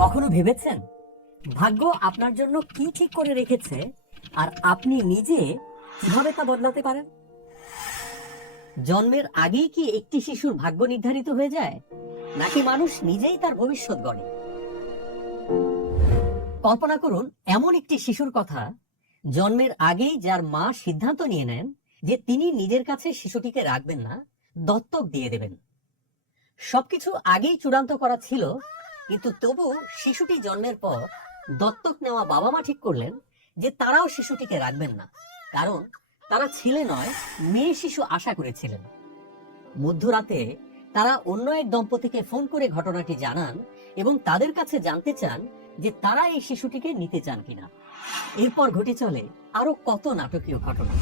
কখনো ভেবেছেন? ভাগ্য আপনার জন্য কি ঠিক করে রেখেছে? আর আপনি নিজে কীভাবে তা বদলাতে পারেন? জন্মের আগেই কি একটি শিশুর ভাগ্য নির্ধারিত হয়ে যায়? নাকি মানুষ নিজেই তার ভবিষ্যৎ গড়ে? কল্পনা করুন, এমন একটি শিশুর কথা, জন্মের আগেই যার মা সিদ্ধান্ত নিয়ে নেন যে তিনি নিজের কাছে শিশুটিকে রাখবেন না, দত্তক দিয়ে দেবেন। সবকিছু আগেই চূড়ান্ত করা ছিল কিন্তু তবু শিশুটি জন্মের পর দত্তক নেওয়া বাবা মা ঠিক করলেন যে তারাও শিশুটিকে রাখবেন না। কারণ তারা ছেলে নয়, মেয়ে শিশু আশা করেছিলেন। মধ্যরাতে তারা অন্য এক দম্পতিকে ফোন করে ঘটনাটি জানান এবং তাদের কাছে জানতে চান যে তারা এই শিশুটিকে নিতে চান কিনা। এরপর ঘটে চলে আরও কত নাটকীয় ঘটনা।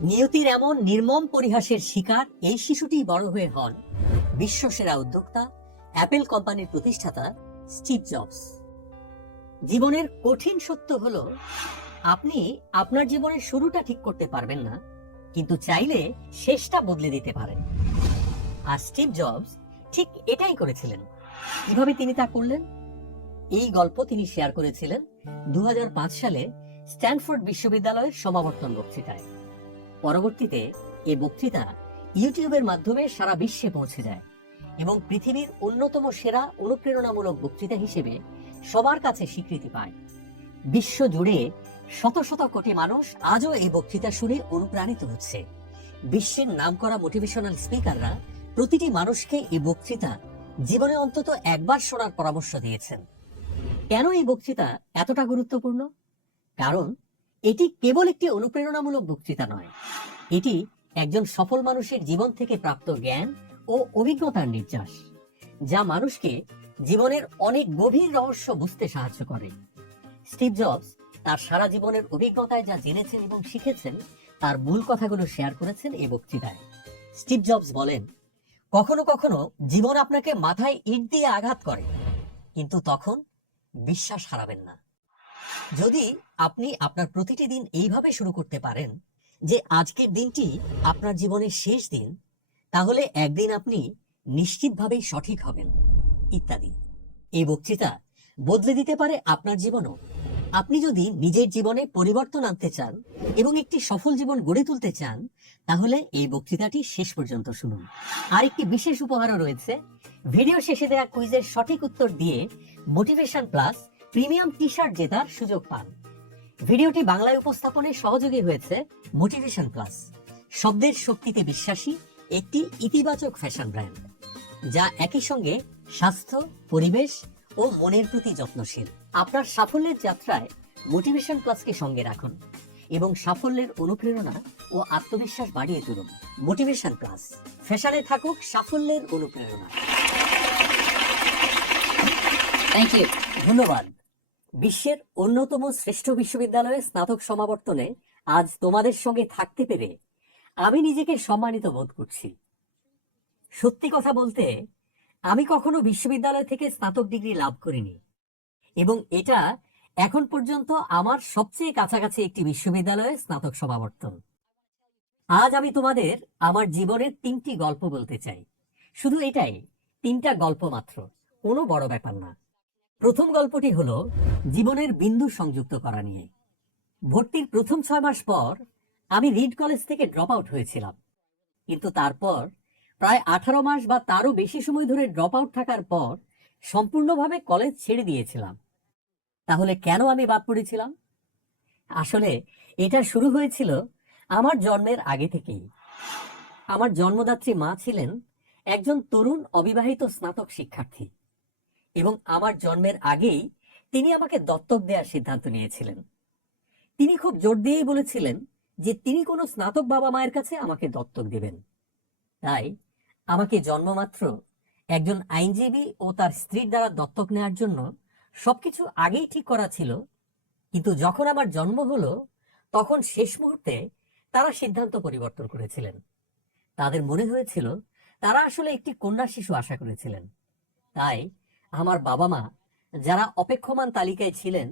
নিয়তির এমন নির্মম পরিহাসের শিকার এই শিশুটি বড় হয়ে হন বিশ্বসেরা উদ্যোক্তা অ্যাপেল কোম্পানির প্রতিষ্ঠাতা স্টিভ জবস। জীবনের কঠিন সত্য হলো, আপনি আপনার জীবনের শুরুটা ঠিক করতে পারবেন না, কিন্তু চাইলে শেষটা বদলে দিতে পারেন। আর স্টিভ জবস ঠিক এটাই করেছিলেন। কীভাবে তিনি তা করলেন? এই গল্প তিনি শেয়ার করেছিলেন দু হাজার পাঁচ সালে স্ট্যানফোর্ড বিশ্ববিদ্যালয়ের সমাবর্তন বক্তৃতায়। পরবর্তীতে এ বক্তৃতা ইউটিউবের মাধ্যমে সারা বিশ্বে পৌঁছে যায়। এবং পৃথিবীর অন্যতম সেরা অনুপ্রেরণামূলক বক্তৃতা হিসেবে সবার কাছে স্বীকৃতি পায়। বিশ্ব জুড়ে শত শত কোটি মানুষ আজও এই বক্তৃতা শুনে অনুপ্রাণিত হচ্ছে। বিশ্বের নামকরা মোটিভেশনাল স্পিকাররা প্রতিটি মানুষকে এই বক্তৃতা জীবনে অন্তত একবার শোনার পরামর্শ দিয়েছেন। কেন এই বক্তৃতা এতটা গুরুত্বপূর্ণ? কারণ এটি কেবল একটি অনুপ্রেরণামূলক বক্তৃতা নয়। এটি একজন সফল মানুষের জীবন থেকে প্রাপ্ত জ্ঞান ও অভিজ্ঞতার নির্যাস, যা মানুষকে জীবনের অনেক গভীর রহস্য বুঝতে সাহায্য করে। স্টিভ জবস তার সারা জীবনের অভিজ্ঞতায় যা জেনেছেন এবং শিখেছেন, তার মূল কথাগুলো শেয়ার করেছেন এই বক্তৃতায়। স্টিভ জবস বলেন, কখনো কখনো জীবন আপনাকে মাথায় ইট দিয়ে আঘাত করে, কিন্তু তখন বিশ্বাস হারাবেন না। যদি আপনি আপনার প্রতিটি দিন এইভাবে শুরু করতে পারেন যে আজকের দিনটি আপনার জীবনের শেষ দিন তাহলে একদিন আপনি নিশ্চিতভাবেই সঠিক হবেন, ইত্যাদি। এই বক্তৃতা বদলে দিতে পারে আপনার জীবনও। আপনি যদি নিজের জীবনে পরিবর্তন আনতে চান এবং একটি সফল জীবন গড়ে তুলতে চান, তাহলে এই বক্তৃতাটি শেষ পর্যন্ত শুনুন। আর একটি বিশেষ উপহারও রয়েছে। ভিডিও শেষে দেওয়া কুইজের সঠিক উত্তর দিয়ে motivation plus premium T shirt জেতার সুযোগ পান। ভিডিওটি বাংলায় উপস্থাপনে সহযোগী হয়েছে মোটিভেশন প্লাস। শব্দের শক্তিতে বিশ্বাসী একটি ইতিবাচক ফ্যাশন ব্র্যান্ড, যা একই সঙ্গে স্বাস্থ্য, পরিবেশ ও মনের প্রতি যত্নশীল। আপনার সাফল্যের যাত্রায় মোটিভেশন প্লাসকে সঙ্গে রাখুন এবং সাফল্যের অনুপ্রেরণা ও আত্মবিশ্বাস বাড়িয়ে তুলুন। মোটিভেশন প্লাস ফ্যাশনে থাকুক সাফল্যের অনুপ্রেরণা। থ্যাংক ইউ ধন্যবাদ। বিশ্বের অন্যতম শ্রেষ্ঠ বিশ্ববিদ্যালয়ের স্নাতক সমাবর্তনে আজ তোমাদের সঙ্গে থাকতে পেরে আমি নিজেকে সম্মানিত বোধ করছি। সত্যি কথা বলতে, আমি কখনো বিশ্ববিদ্যালয় থেকে স্নাতক ডিগ্রি লাভ করিনি এবং এটা এখন পর্যন্ত আমার সবচেয়ে কাছাকাছি একটি বিশ্ববিদ্যালয়ের স্নাতক সমাবর্তন। আজ আমি তোমাদের আমার জীবনের তিনটি গল্প বলতে চাই। শুধু এটাই, তিনটা গল্প মাত্র, কোনো বড় ব্যাপার না। প্রথম গল্পটি হলো, জীবনের বিন্দু সংযুক্ত করা নিয়ে। ভর্তির প্রথম ছয় মাস পর আমি রিড কলেজ থেকে ড্রপ আউট হয়েছিলাম। কিন্তু তারপর প্রায় আঠারো মাস বা তারও বেশি সময় ধরে ড্রপ আউট থাকার পর সম্পূর্ণভাবে কলেজ ছেড়ে দিয়েছিলাম। তাহলে কেন আমি বাদ পড়েছিলাম? আসলে এটা শুরু হয়েছিল আমার জন্মের আগে থেকেই। আমার জন্মদাত্রী মা ছিলেন একজন তরুণ অবিবাহিত স্নাতক শিক্ষার্থী এবং আমার জন্মের আগেই তিনি আমাকে দত্তক দেওয়ার সিদ্ধান্ত নিয়েছিলেন। তিনি খুব জোর দিয়েই বলেছিলেন যে তিনি কোনো স্নাতক বাবা মায়ের কাছে আমাকে দত্তক দেবেন। তাই আমাকে জন্মমাত্র একজন আইনজীবী ও তার স্ত্রীর দ্বারা দত্তক নেওয়ার জন্য সবকিছু আগেই ঠিক করা ছিল, কিন্তু যখন আমার জন্ম হলো, তখন শেষ মুহূর্তে তারা সিদ্ধান্ত পরিবর্তন করেছিলেন। তাদের মনে হয়েছিল তারা আসলে একটি কন্যা শিশু আশা করেছিলেন। তাই আমার বাবা মা যারা অপেক্ষমান তালিকায় ছিলেন,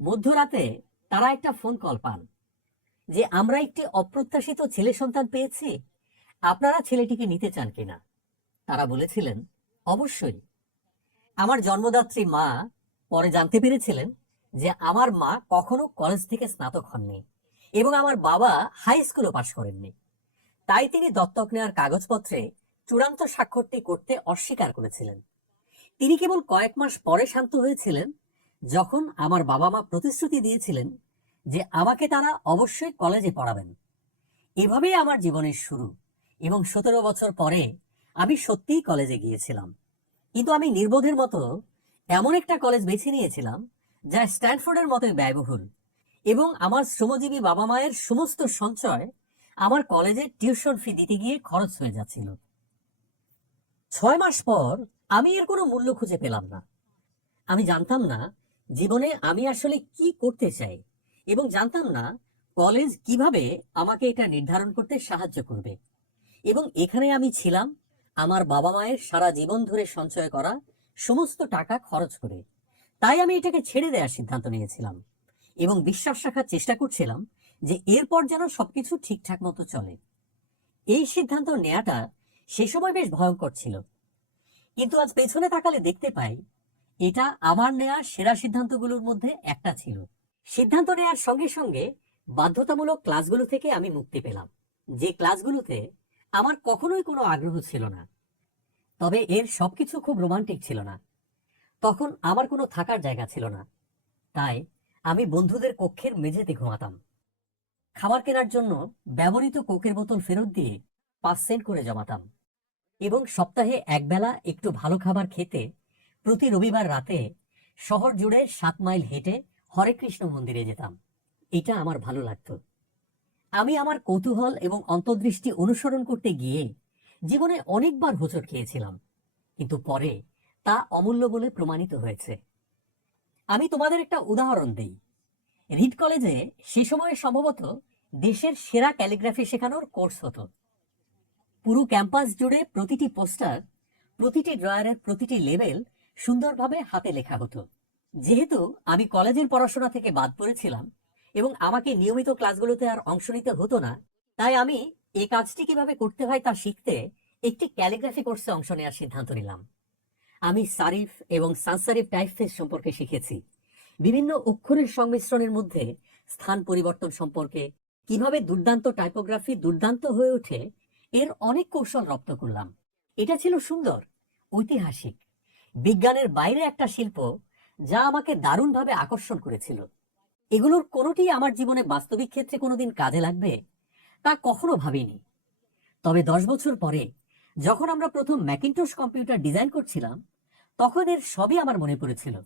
মধ্যরাতে তারা একটা ফোন কল পান। যে আমরা একটি অপ্রত্যাশিত ছেলে সন্তান পেয়েছি। আপনারা ছেলেটিকে নিতে চান কিনা? তারা বলেছিলেন, অবশ্যই। আমার জন্মদাত্রী মা পরে জানতে পেরেছিলেন যে আমার মা কখনো কলেজ থেকে স্নাতক হননি এবং আমার বাবা হাই স্কুলও পাশ করেননি। তাই তিনি দত্তক নেওয়ার কাগজপত্রে চূড়ান্ত স্বাক্ষরটি করতে অস্বীকার করেছিলেন। তিনি কেবল কয়েক মাস পরে শান্ত হয়েছিলেন যখন আমার বাবা মা প্রতিশ্রুতি দিয়েছিলেন যে আমাকে তারা অবশ্যই কলেজে পড়াবেন। এভাবেই আমার জীবনের শুরু এবং সতেরো বছর পরে আমি সত্যিই কলেজে গিয়েছিলাম। কিন্তু আমি নির্বোধের মতো এমন একটা কলেজ বেছে নিয়েছিলাম যা স্ট্যানফোর্ডের মতোই ব্যয়বহুল এবং আমার শ্রমজীবী বাবা মায়ের সমস্ত সঞ্চয় আমার কলেজের টিউশন ফি দিতে গিয়ে খরচ হয়ে যাচ্ছিল। ছয় মাস পর আমি এর কোনো মূল্য খুঁজে পেলাম না। আমি জানতাম না জীবনে আমি আসলে কি করতে চাই। এবং জানতাম না কলেজ কীভাবে আমাকে এটা নির্ধারণ করতে সাহায্য করবে। এবং এখানে আমি ছিলাম আমার বাবা মায়ের সারা জীবন ধরে সঞ্চয় করা সমস্ত টাকা খরচ করে। তাই আমি এটাকে ছেড়ে দেওয়ার সিদ্ধান্ত নিয়েছিলাম এবং বিশ্বাস রাখার চেষ্টা করছিলাম যে এরপর যেন সবকিছু ঠিকঠাক মতো চলে। এই সিদ্ধান্ত নেওয়াটা সে সময় বেশ ভয়ঙ্কর ছিল। কিন্তু আজ পেছনে তাকালে দেখতে পাই এটা আমার নেওয়া সেরা সিদ্ধান্তগুলোর মধ্যে একটা ছিল। সিদ্ধান্ত নেওয়ার সঙ্গে সঙ্গে বাধ্যতামূলক ক্লাসগুলো থেকে আমি মুক্তি পেলাম, যে ক্লাসগুলোতে আমার কখনোই কোনো আগ্রহ ছিল না। তবে এর সবকিছু খুব রোমান্টিক ছিল না। তখন আমার কোনো থাকার জায়গা ছিল না। তাই আমি বন্ধুদের কক্ষের মেঝেতে ঘুমাতাম। খাবার কেনার জন্য ব্যবহৃত কোকের বোতল ফেরত দিয়ে পাঁচ সেন্ট করে জমাতাম এবং সপ্তাহে একবেলা একটু ভালো খাবার খেতে প্রতি রবিবার রাতে শহর জুড়ে সাত মাইল হেঁটে হরে কৃষ্ণ মন্দিরে যেতাম। এটা আমার ভালো লাগতো। আমি আমার কৌতূহল এবং অন্তর্দৃষ্টি অনুসরণ করতে গিয়ে জীবনে অনেকবার হোঁচট খেয়েছিলাম, কিন্তু পরে তা অমূল্য বলে প্রমাণিত হয়েছে। আমি তোমাদের একটা উদাহরণ দিই। রিড কলেজে সে সময়ে সম্ভবত দেশের সেরা ক্যালিগ্রাফি শেখানোর কোর্স হতো। পুরো ক্যাম্পাস জুড়ে প্রতিটি পোস্টার, প্রতিটি ড্রয়ারের প্রতিটি লেভেল সুন্দরভাবে হাতে লেখা হতো। যেহেতু আমি কলেজের পড়াশোনা থেকে বাদ পড়েছিলাম এবং আমাকে নিয়মিত ক্লাসগুলোতে আর অংশ নিতে হতো না, তাই আমি এই কাজটি কীভাবে করতে হয় তা শিখতে একটি ক্যালিগ্রাফি কোর্সে অংশ নেওয়ার সিদ্ধান্ত নিলাম। আমি সারিফ এবং সানসারিফ টাইপফেস সম্পর্কে শিখেছি। বিভিন্ন অক্ষরের সংমিশ্রণের মধ্যে স্থান পরিবর্তন সম্পর্কে, কীভাবে দুর্দান্ত টাইপোগ্রাফি দুর্দান্ত হয়ে ওঠে, এর অনেক কৌশল রপ্ত করলাম। এটা ছিল সুন্দর, ঐতিহাসিক। বিজ্ঞানের বাইরে একটা শিল্প যা আমাকে দারুণভাবে আকর্ষণ করেছিল। এগুলোর কোনোটি আমার জীবনে বাস্তবিক ক্ষেত্রে কোনোদিন কাজে লাগবে? তা কখনো ভাবিনি। তবে দশ বছর পরে, যখন আমরা প্রথম ম্যাকিনটস কম্পিউটার ডিজাইন করছিলাম, তখন এর সবই আমার মনে পড়েছিল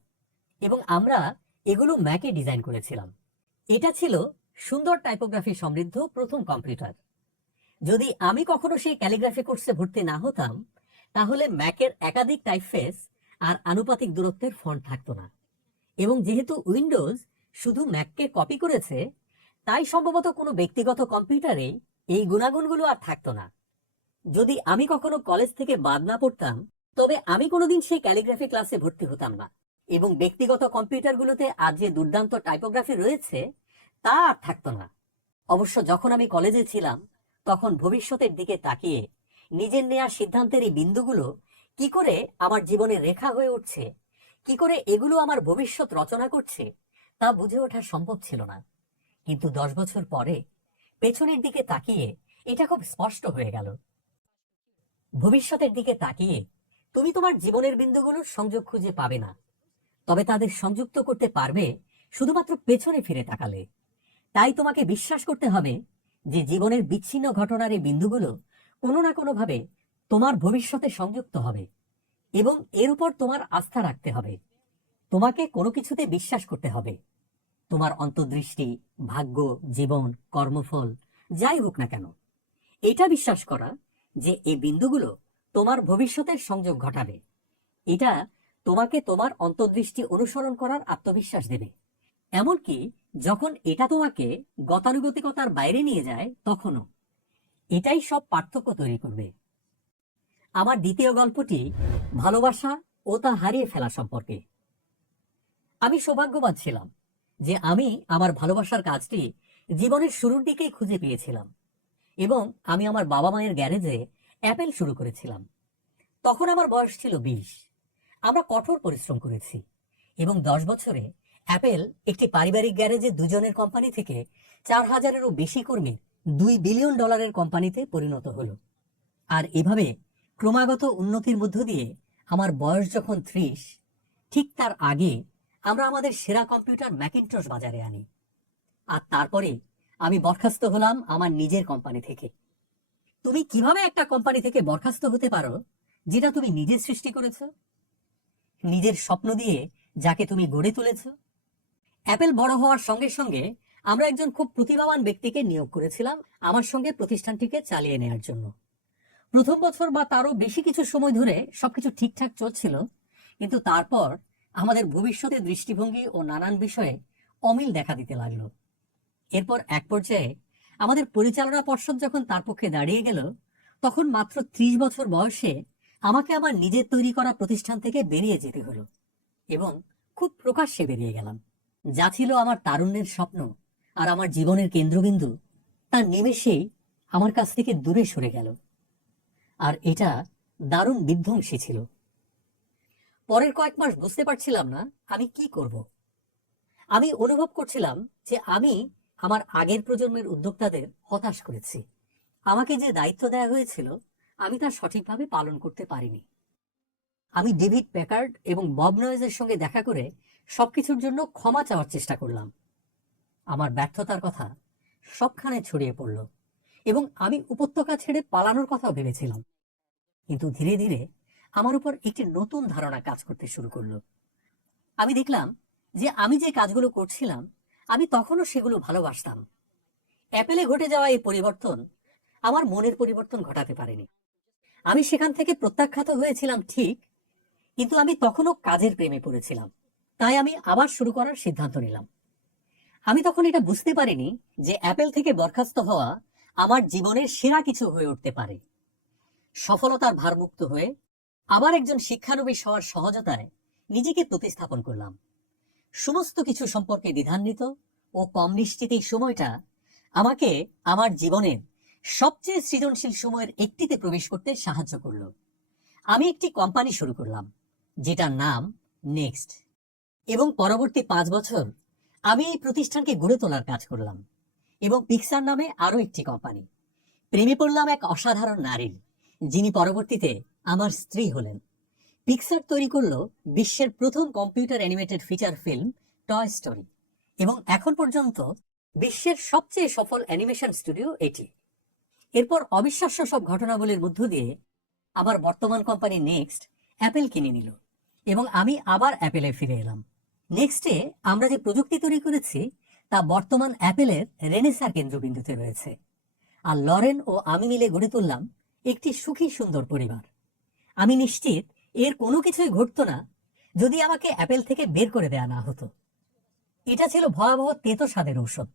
এবং আমরা এগুলো ম্যাকে ডিজাইন করেছিলাম। এটা ছিল সুন্দর টাইপোগ্রাফি সমৃদ্ধ প্রথম কম্পিউটার। যদি আমি কখনো সেই ক্যালিগ্রাফি কোর্সে ভর্তি না হতাম, তাহলে ম্যাকের একাধিক টাইপফেস আর আনুপাতিক দূরত্বের ফন্ট থাকতো না। এবং যেহেতু উইন্ডোজ শুধু ম্যাককে কপি করেছে, তাই সম্ভবত কোনো ব্যক্তিগত কম্পিউটারে এই গুণাগুণগুলো আর থাকতো না। যদি আমি কখনো কলেজ থেকে বাদ না পড়তাম, তবে আমি কোনোদিন সেই ক্যালিগ্রাফি ক্লাসে ভর্তি হতাম না। এবং ব্যক্তিগত কম্পিউটারগুলোতে আজ যে দুর্দান্ত টাইপোগ্রাফি রয়েছে, তা আর থাকতো না। অবশ্য যখন আমি কলেজে ছিলাম, তখন ভবিষ্যতের দিকে তাকিয়ে নিজের নেওয়া সিদ্ধান্তের এই বিন্দুগুলো কি করে আমার জীবনে রেখা হয়ে উঠছে? কি করে এগুলো আমার ভবিষ্যৎ রচনা করছে? তা বুঝে ওঠা সম্ভব ছিল না। কিন্তু দশ বছর পরে পেছনের দিকে তাকিয়ে এটা খুব স্পষ্ট হয়ে গেল। ভবিষ্যতের দিকে তাকিয়ে তুমি তোমার জীবনের বিন্দুগুলোর সংযোগ খুঁজে পাবে না। তবে তাদের সংযুক্ত করতে পারবে শুধুমাত্র পেছনে ফিরে তাকালে। তাই তোমাকে বিশ্বাস করতে হবে যে জীবনের বিচ্ছিন্ন ঘটনার এই বিন্দুগুলো কোনো না কোনো ভাবে তোমার ভবিষ্যতে সংযুক্ত হবে এবং এর উপর তোমার আস্থা রাখতে হবে। তোমাকে কোনো কিছুতে বিশ্বাস করতে হবে। তোমার অন্তর্দৃষ্টি, ভাগ্য, জীবন, কর্মফল, যাই হোক না কেন, এটা বিশ্বাস করা যে এই বিন্দুগুলো তোমার ভবিষ্যতের সংযোগ ঘটাবে। এটা তোমাকে তোমার অন্তর্দৃষ্টি অনুসরণ করার আত্মবিশ্বাস দেবে। এমনকি যখন এটা তোমাকে গতানুগতিকতার বাইরে নিয়ে যায়, তখনও এটাই সব পার্থক্য তৈরি করবে। আমার দ্বিতীয় গল্পটি ভালোবাসা ও তা হারিয়ে ফেলা সম্পর্কে। আমি সৌভাগ্যবান ছিলাম যে আমি আমার ভালোবাসার কাজটি জীবনের শুরুর দিকেই খুঁজে পেয়েছিলাম এবং আমি আমার বাবা মায়ের গ্যারেজে অ্যাপেল শুরু করেছিলাম। তখন আমার বয়স ছিল বিশ। আমরা কঠোর পরিশ্রম করেছি এবং দশ বছরে অ্যাপেল একটি পারিবারিক গ্যারেজে দুজনের কোম্পানি থেকে চার হাজারেরও বেশি কর্মী দুই বিলিয়ন ডলারের কোম্পানিতে পরিণত হলো। আর এভাবে ক্রমাগত উন্নতির মধ্য দিয়ে আমার বয়স যখন ত্রিশ, ঠিক তার আগে আমরা আমাদের সেরা কম্পিউটার ম্যাকিনটস বাজারে আনি। আর তারপরে আমি বরখাস্ত হলাম আমার নিজের কোম্পানি থেকে। তুমি কীভাবে একটা কোম্পানি থেকে বরখাস্ত হতে পারো যেটা তুমি নিজে সৃষ্টি করেছ? নিজের স্বপ্ন দিয়ে যাকে তুমি গড়ে তুলেছ? অ্যাপেল বড় হওয়ার সঙ্গে সঙ্গে আমরা একজন খুব প্রতিভাবান ব্যক্তিকে নিয়োগ করেছিলাম আমার সঙ্গে প্রতিষ্ঠানটিকে চালিয়ে নেওয়ার জন্য। প্রথম বছর বা তারও বেশি কিছু সময় ধরে সবকিছু ঠিকঠাক চলছিল, কিন্তু তারপর আমাদের ভবিষ্যতের দৃষ্টিভঙ্গি ও নানান বিষয়ে অমিল দেখা দিতে লাগল। এরপর এক পর্যায়ে আমাদের পরিচালনা পর্ষদ যখন তার পক্ষে দাঁড়িয়ে গেল, তখন মাত্র ত্রিশ বছর বয়সে আমাকে আমার নিজের তৈরি করা প্রতিষ্ঠান থেকে বেরিয়ে যেতে হলো এবং খুব প্রকাশ্যে বেরিয়ে গেলাম। যা ছিল আমার তারুণ্যের স্বপ্ন আর আমার জীবনের কেন্দ্রবিন্দু, তা নিমেষেই আমার কাছ থেকে দূরে সরে গেল। আর এটা দারুণ বিধ্বংসী ছিল। পরের কয়েক মাস বুঝতে পারছিলাম না আমি কি করব। আমি অনুভব করছিলাম যে আমি আমার আগের প্রজন্মের উদ্যোক্তাদের হতাশ করেছি। আমাকে যে দায়িত্ব দেওয়া হয়েছিল, আমি তা সঠিকভাবে পালন করতে পারিনি। আমি ডেভিড প্যাকার্ড এবং বব নয়েজের সঙ্গে দেখা করে সবকিছুর জন্য ক্ষমা চাওয়ার চেষ্টা করলাম। আমার ব্যর্থতার কথা সবখানে ছড়িয়ে পড়ল এবং আমি উপত্যকা ছেড়ে পালানোর কথাও ভেবেছিলাম। কিন্তু ধীরে ধীরে আমার উপর একটি নতুন ধারণা কাজ করতে শুরু করল। আমি দেখলাম যে আমি যে কাজগুলো করছিলাম, আমি তখনও সেগুলো ভালোবাসতাম। অ্যাপেলে ঘটে যাওয়া এই পরিবর্তন আমার মনের পরিবর্তন ঘটাতে পারেনি। আমি সেখান থেকে প্রত্যাখ্যাত হয়েছিলাম ঠিক, কিন্তু আমি তখনও কাজের প্রেমে পড়েছিলাম। তাই আমি আবার শুরু করার সিদ্ধান্ত নিলাম। আমি তখন এটা বুঝতে পারিনি যে অ্যাপেল থেকে বরখাস্ত হওয়া আমার জীবনের সেরা কিছু হয়ে উঠতে পারে। সফলতার ভারমুক্ত হয়ে আবার একজন শিক্ষানবিশ হওয়ার সহজতায় নিজেকে প্রতিস্থাপন করলাম। সমস্ত কিছু সম্পর্কে দ্বিধান্বিত ও কম নিশ্চিত এই সময়টা আমাকে আমার জীবনের সবচেয়ে সৃজনশীল সময়ের একটিতে প্রবেশ করতে সাহায্য করল। আমি একটি কোম্পানি শুরু করলাম, যেটার নাম নেক্সট। এবং পরবর্তী পাঁচ বছর আমি এই প্রতিষ্ঠানকে গড়ে তোলার কাজ করলাম এবং পিক্সার নামে আরও একটি কোম্পানি। প্রেমে পড়লাম এক অসাধারণ নারীর। যিনি পরবর্তীতে আমার স্ত্রী হলেন। পিক্সার তৈরি করল বিশ্বের প্রথম computer animated feature film Toy Story এবং এখন পর্যন্ত বিশ্বের সবচেয়ে সফল অ্যানিমেশন স্টুডিও এটি। এরপর অবিশ্বাস্য সব ঘটনাবলীর মধ্য দিয়ে আমার বর্তমান কোম্পানি নেক্সট অ্যাপেল কিনে নিল এবং আমি আবার অ্যাপেলে ফিরে এলাম। নেক্সটে আমরা যে প্রযুক্তি তৈরি করেছি, তা বর্তমান অ্যাপেলের রেনেসার কেন্দ্রবিন্দুতে রয়েছে। আর লরেন ও আমি মিলে গড়ে তুললাম একটি সুখী সুন্দর পরিবার। আমি নিশ্চিত এর কোনো কিছুই ঘটতো না যদি আমাকে অ্যাপেল থেকে বের করে দেয়া না হতো। এটা ছিল ভয়াবহ তেতো স্বাদের ঔষধ।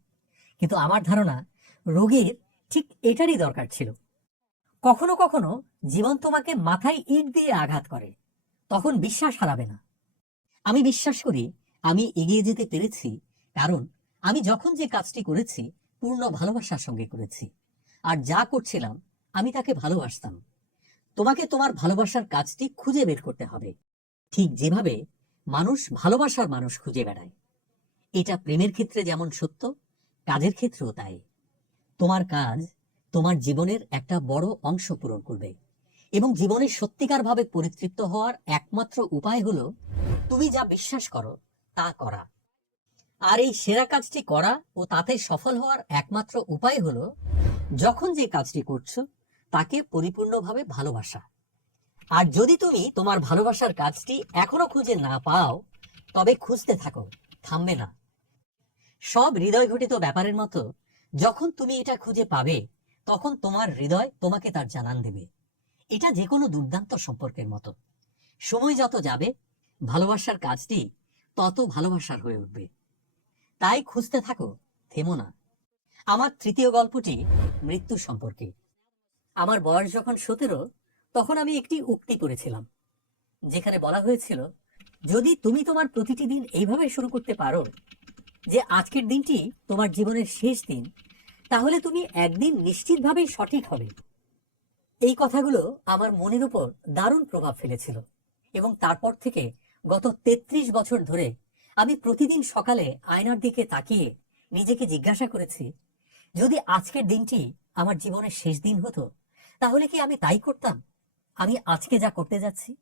কিন্তু আমার ধারণা রোগীর ঠিক এটারই দরকার ছিল। কখনো কখনো জীবন তোমাকে মাথায় ইট দিয়ে আঘাত করে, তখন বিশ্বাস হারাবে না। আমি বিশ্বাস করি আমি এগিয়ে যেতে পেরেছি, কারণ আমি যখন যে কাজটি করেছি, পূর্ণ ভালোবাসার সঙ্গে করেছি। আর যা করছিলাম আমি তাকে ভালোবাসতাম। তোমাকে তোমার ভালোবাসার কাজটি খুঁজে বের করতে হবে। ঠিক যেভাবে মানুষ ভালোবাসার মানুষ খুঁজে বেড়ায়। এটা প্রেমের ক্ষেত্রে যেমন সত্য, কাজের ক্ষেত্রেও তাই। তোমার কাজ তোমার জীবনের একটা বড় অংশ পূরণ করবে এবং জীবনে সত্যিকারভাবে পরিতৃপ্ত হওয়ার একমাত্র উপায় হলো তুমি যা বিশ্বাস করো, তা করা। আর এই সেরা কাজটি করা ও তাতে সফল হওয়ার একমাত্র উপায় হলো যখন যে কাজটি করছ তাকে পরিপূর্ণভাবে ভালোবাসা। আর যদি তুমি তোমার ভালোবাসার কাজটি এখনও খুঁজে না পাও, তবে খুঁজতে থাকো, থামবে না। সব হৃদয় ঘটিত ব্যাপারের মতো যখন তুমি এটা খুঁজে পাবে, তখন তোমার হৃদয় তোমাকে তার জানান দেবে। এটা যে কোনো দুর্দান্ত সম্পর্কের মতো। সময় যত যাবে, ভালোবাসার কাজটি তত ভালোবাসার হয়ে উঠবে। তাই খুঁজতে থাকো, থেমো না। আমার তৃতীয় গল্পটি মৃত্যু সম্পর্কে। আমার বয়স যখন সতেরো, তখন আমি একটি উক্তি করেছিলাম যেখানে বলা হয়েছিল, যদি তুমি তোমার প্রতিটি দিন এইভাবে শুরু করতে পারো যে আজকের দিনটি তোমার জীবনের শেষ দিন, তাহলে তুমি একদিন নিশ্চিতভাবেই সঠিক হবে। এই কথাগুলো আমার মনের উপর দারুণ প্রভাব ফেলেছিল এবং তারপর থেকে গত তেত্রিশ বছর ধরে আমি প্রতিদিন সকালে আয়নার দিকে তাকিয়ে নিজেকে জিজ্ঞাসা করেছি, যদি আজকের দিনটি আমার জীবনের শেষ দিন হতো তাহলে কি আমি তাই করতাম? আমি আজকে যা করতে যাচ্ছি?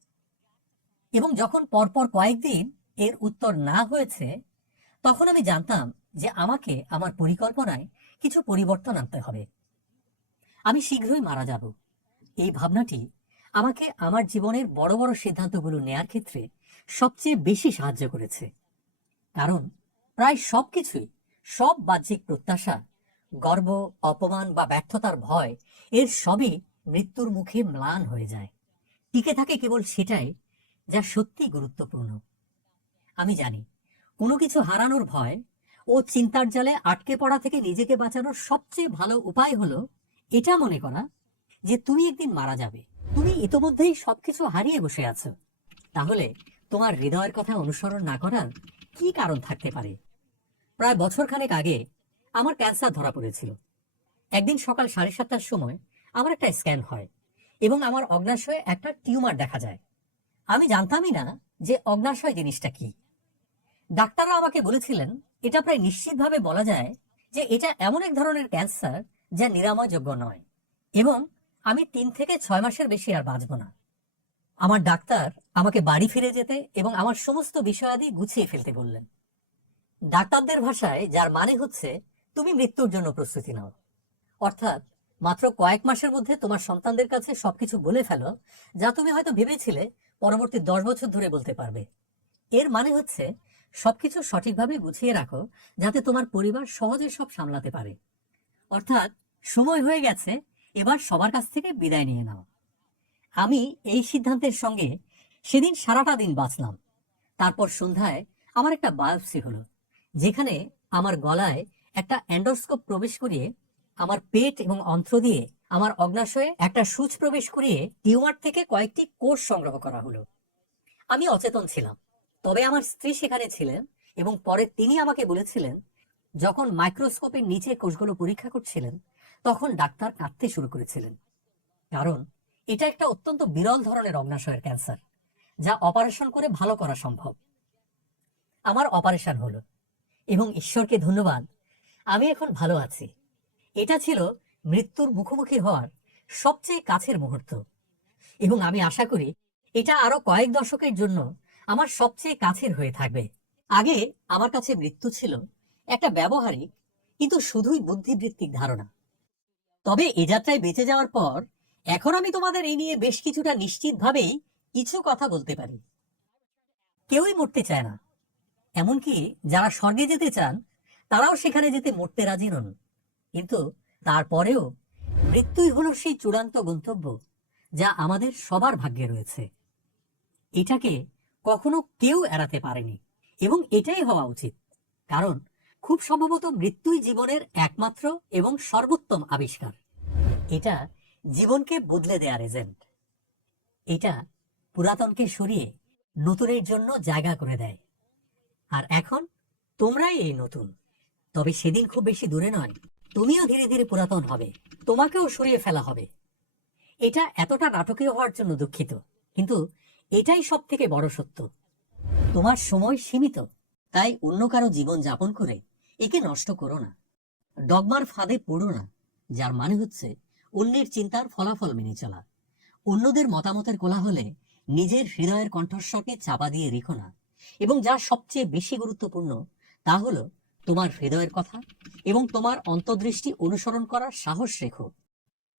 এবং যখন পরপর কয়েকদিন এর উত্তর না হয়েছে, তখন আমি জানতাম যে আমাকে আমার পরিকল্পনায় কিছু পরিবর্তন আনতে হবে। আমি শীঘ্রই মারা যাব। এই ভাবনাটি আমাকে আমার জীবনের বড় বড় সিদ্ধান্তগুলো নেয়ার ক্ষেত্রে সবচেয়ে বেশি সাহায্য করেছে। কারণ প্রায় সবকিছুই সব বাহ্যিক প্রত্যাশা, গর্ব, অপমান বা ব্যর্থতার ভয় এর সবই মৃত্যুর মুখে ম্লান হয়ে যায়। টিকে থাকে কেবল সেটাই যা সত্যি গুরুত্বপূর্ণ। আমি জানি, কোনো কিছু হারানোর ভয় ও চিন্তার জালে আটকে পড়া থেকে নিজেকে বাঁচানোর সবচেয়ে ভালো উপায় হলো এটা মনে করা যে তুমি একদিন মারা যাবে। তুমি ইতোমধ্যেই সবকিছু হারিয়ে বসে আছো। তাহলে তোমার হৃদয়ের কথা অনুসরণ না করার কি কারণ থাকতে পারে? প্রায় বছরখানেক আগে আমার ক্যান্সার ধরা পড়েছিল। একদিন সকাল সাড়ে সাতটার সময় আমার একটা স্ক্যান হয় এবং আমার অগ্নাশয়ে একটা টিউমার দেখা যায়। আমি জানতামই না যে অগ্নাশয় জিনিসটা কি। ডাক্তাররা আমাকে বলেছিলেন, এটা প্রায় নিশ্চিতভাবে বলা যায় যে এটা এমন এক ধরনের ক্যান্সার যা নিরাময়যোগ্য নয় এবং আমি তিন থেকে ছয় মাসের বেশি আর বাঁচব না। আমার ডাক্তার আমাকে বাড়ি ফিরে যেতে এবং আমার সমস্ত বিষয়াদি গুছিয়ে ফেলতে বললেন। ডাক্তারদের ভাষায়, যার মানে হচ্ছে, তুমি মৃত্যুর জন্য প্রস্তুতি নাও। অর্থাৎ মাত্র কয়েক মাসের মধ্যে তোমার সন্তানদের কাছে সবকিছু বলে ফেলো, যা তুমি হয়তো ভেবেছিলে পরবর্তী দশ বছর ধরে বলতে পারবে। এর মানে হচ্ছে সবকিছু সঠিকভাবে গুছিয়ে রাখো, যাতে তোমার পরিবার সহজে সব সামলাতে পারে। অর্থাৎ সময় হয়ে গেছে, এবার সবার কাছ থেকে বিদায় নিয়ে নাও। আমি এই সিদ্ধান্তের সঙ্গে সেদিন সারাটা দিন বাঁচলাম। তারপর সন্ধ্যায় আমার একটা বায়োপসি হলো, যেখানে আমার গলায় একটা অ্যান্ডোস্কোপ প্রবেশ করিয়ে আমার পেট এবং অন্ত্র দিয়ে আমার অগ্নাশয়ে একটা সূচ প্রবেশ করিয়ে টিউমার থেকে কয়েকটি কোষ সংগ্রহ করা হলো। আমি অচেতন ছিলাম, তবে আমার স্ত্রী সেখানে ছিলেন এবং পরে তিনি আমাকে বলেছিলেন, যখন মাইক্রোস্কোপের নিচে কোষগুলো পরীক্ষা করছিলেন, তখন ডাক্তার কাঁদতে শুরু করেছিলেন। কারণ এটা একটা অত্যন্ত বিরল ধরনের অগ্নাশয়ের ক্যান্সার, যা অপারেশন করে ভালো করা সম্ভব। আমার অপারেশন হলো এবং ঈশ্বরকে ধন্যবাদ, আমি এখন ভালো আছি। এটা ছিল মৃত্যুর মুখোমুখি হওয়ার সবচেয়ে কাছের মুহূর্ত। এবং আমি আশা করি এটা আরও কয়েক দশকের জন্য আমার সবচেয়ে কাছের হয়ে থাকবে। আগে আমার কাছে মৃত্যু ছিল একটা ব্যবহারিক কিন্তু শুধুই বুদ্ধিবৃত্তিক ধারণা। তবে এ যাত্রায় বেঁচে যাওয়ার পর এখন আমি তোমাদের এই নিয়ে বেশ কিছুটা নিশ্চিতভাবেই কিছু কথা বলতে পারি। কেউই মরতে চায় না। এমনকি যারা স্বর্গে যেতে চান, তারাও সেখানে যেতে মরতে রাজি নন। কিন্তু তারপরেও মৃত্যুই হলো সেই চূড়ান্ত গন্তব্য যা আমাদের সবার ভাগ্যে রয়েছে। এটাকে কখনো কেউ এড়াতে পারেনি এবং এটাই হওয়া উচিত। কারণ খুব সম্ভবত মৃত্যুই জীবনের একমাত্র এবং সর্বোত্তম আবিষ্কার। এটা জীবনকে বদলে দেয়ার এজেন্ট। এটা পুরাতনকে সরিয়ে নতুনের জন্য জায়গা করে দেয়। আর এখন তোমরাই এই নতুন। তবে সেদিন খুব বেশি দূরে নয়। তুমিও ধীরে ধীরে পুরাতন হবে। তোমাকেও সরিয়ে ফেলা হবে। এটা এতটা নাটকীয় হওয়ার জন্য দুঃখিত, কিন্তু এটাই সব থেকে বড় সত্য। তোমার সময় সীমিত, তাই অন্য কারও জীবন যাপন করে একে নষ্ট করো না। ডগমার ফাঁদে পড়ো না, যার মানে হচ্ছে অন্যের চিন্তার ফলাফল মেনে চলা। অন্যদের মতামতের কোলাহলে নিজের হৃদয়ের কণ্ঠস্বরকে চাপা দিয়ে রেখো না, এবং যা সবচেয়ে বেশি গুরুত্বপূর্ণ তা হলো তোমার হৃদয়ের কথা এবং তোমার অন্তর্দৃষ্টি অনুসরণ করার সাহস রেখো।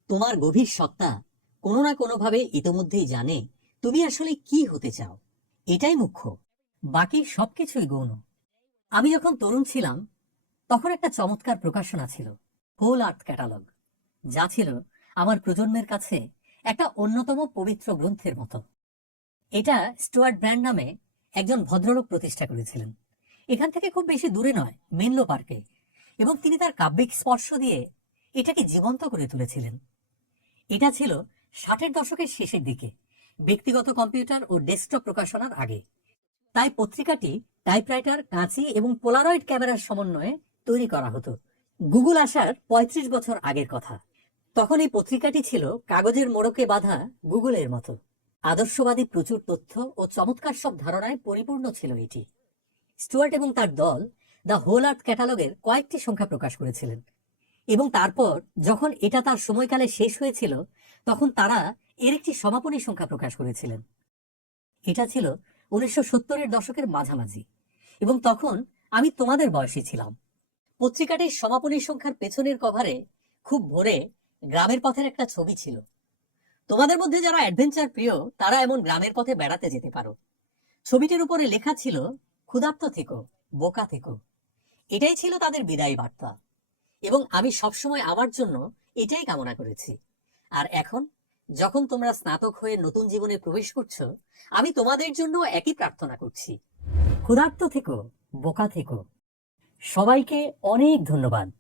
তোমার গভীর সত্তা কোনো না কোনোভাবে ইতোমধ্যেই জানে তুমি আসলে কি হতে চাও। এটাই মুখ্য। বাকি সবকিছুই গৌণ। আমি যখন তরুণ ছিলাম, তখন একটা চমৎকার প্রকাশনা ছিল, হোল আর্ট ক্যাটালগ, যা ছিল আমার প্রজন্মের কাছে একটা অন্যতম পবিত্র গ্রন্থের মতো। এটা স্টুয়ার্ট ব্র্যান্ড নামে একজন ভদ্রলোক প্রতিষ্ঠা করেছিলেন। এখান থেকে খুব বেশি দূরে নয়, মেনলো পার্কে। এবং তিনি তার কাব্যিক স্পর্শ দিয়ে এটাকে জীবন্ত করে তুলেছিলেন। এটা ছিল ষাটের দশকের শেষের দিকে, ব্যক্তিগত কম্পিউটার ও ডেস্কটপ প্রকাশনার আগে। তাই পত্রিকাটি টাইপরাইটার, কাঁচি এবং পোলারয়েড ক্যামেরার সমন্বয়ে তৈরি করা হতো। গুগল আসার ৩৫ বছর আগের কথা। তখন এই পত্রিকাটি ছিল কাগজের মোড়কে বাঁধা গুগলের মতো। আদর্শবাদী প্রচুর তথ্য ও চমৎকার সব ধারণায় পরিপূর্ণ ছিল এটি। স্টুয়ার্ট এবং তার দল দ্য হোল আর্থ ক্যাটালগের কয়েকটি সংখ্যা প্রকাশ করেছিলেন। এবং তারপর যখন এটা তার সময়কালে শেষ হয়েছিল, তখন তারা এর একটি সমাপনী সংখ্যা প্রকাশ করেছিলেন। এটা ছিল উনিশশো সত্তরের দশকের মাঝামাঝি। এবং তখন আমি তোমাদের বয়সী ছিলাম। পত্রিকাটির সমাপনী সংখ্যার পেছনের কভারে খুব ভোরে গ্রামের পথের একটা ছবি ছিল। তোমাদের মধ্যে যারা অ্যাডভেঞ্চার প্রিয়, তারা এমন গ্রামের পথে বেড়াতে যেতে পারো। ছবিটির উপরে লেখা ছিল ক্ষুধার্ত থেকো, বোকা থেকো। এটাই ছিল তাদের বিদায় বার্তা। এবং আমি সবসময় আমার জন্য এটাই কামনা করেছি। আর এখন, যখন তোমরা স্নাতক হয়ে নতুন জীবনে প্রবেশ করছ, আমি তোমাদের জন্য একই প্রার্থনা করছি। ক্ষুধার্ত থেকো, বোকা থেকো। সবাইকে অনেক ধন্যবাদ।